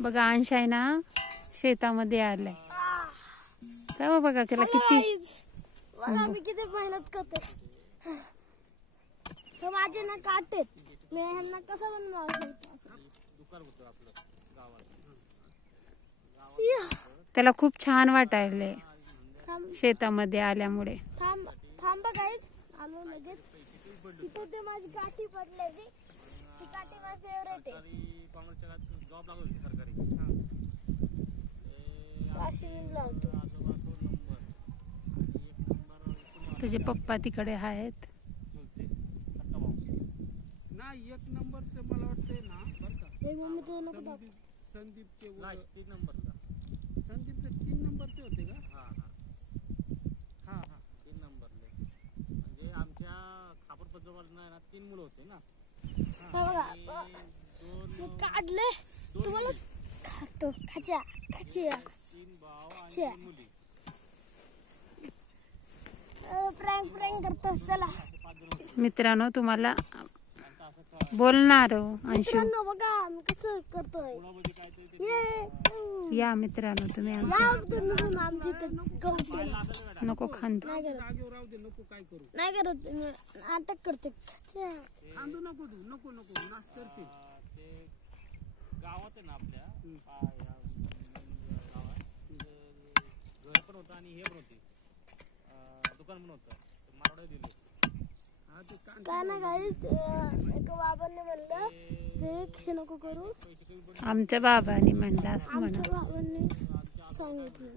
बघा अंश आहे ना शेतामध्ये आलाय तेव्हा बघा त्याला किती मी किती मेहनत करते तर माझे ना काटेत मी ह्यांना कसं बनवावं त्याला खूप छान वाटायलंय शेतामध्ये आल्यामुळे थांबा गाईज आलो लगेच तिथे ते माझी काठी पडलेली ती काठी माझी फेवरेट आहे अशी मी लावतो त्याचे पप्पा तिकडे आहेत ना एक नंबरचं मला वाटतंय ना बरं का मम्मी तुझं नको दाखव संदीपचे 3 नंबरला संदीपचे 3 नंबरचे होते का हा 3 नंबरले म्हणजे आमच्या खापरपत्रवाल्यांना ना 3 मुलं होते ना मी काढले तुम्हाला खातो खाच्या खाच्या 3 भाव आणि मुली प्रँक करतो चला मित्रांनो तुम्हाला बोलणार अंशू बघा मी कसं करतोय या मित्रांनो तुम्ही नको खांदू नाही करत नाटक करते खांदू नको तू नको नाश करशील ते गावात आहे ना आपल्या घर पण होतं आणि हे पण होते दुकान पण होतं मारवाडे दिले काय ना काही एका बाबांनी म्हणलं ते हे नको करू आमच्या बाबांनी म्हणलं असं म्हणा आमच्या बाबांनी सांगितलं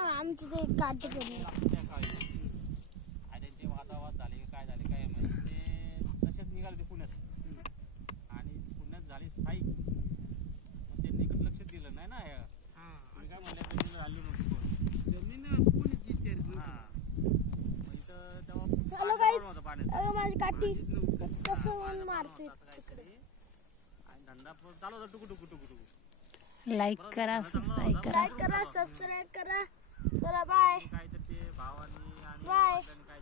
आमचे ते काटे पडले त्यांचे वादावाद झाले काय झाले काय माहिती ते तसेच निघाले ते पुण्यात आणि पुण्यात झाली स्थायिक मग त्यांनी इकडे लक्ष दिलं नाही ना मी काय म्हणलं जमीन राहिली नव्हती जमीन कोणीच विचार हॅलो गाईज माझी काठी कसं मारते धंदा चालू होता टुकू लाईक करा सबस्क्राईब करा चला बाय काय तर ते भावानी आणि बाय काय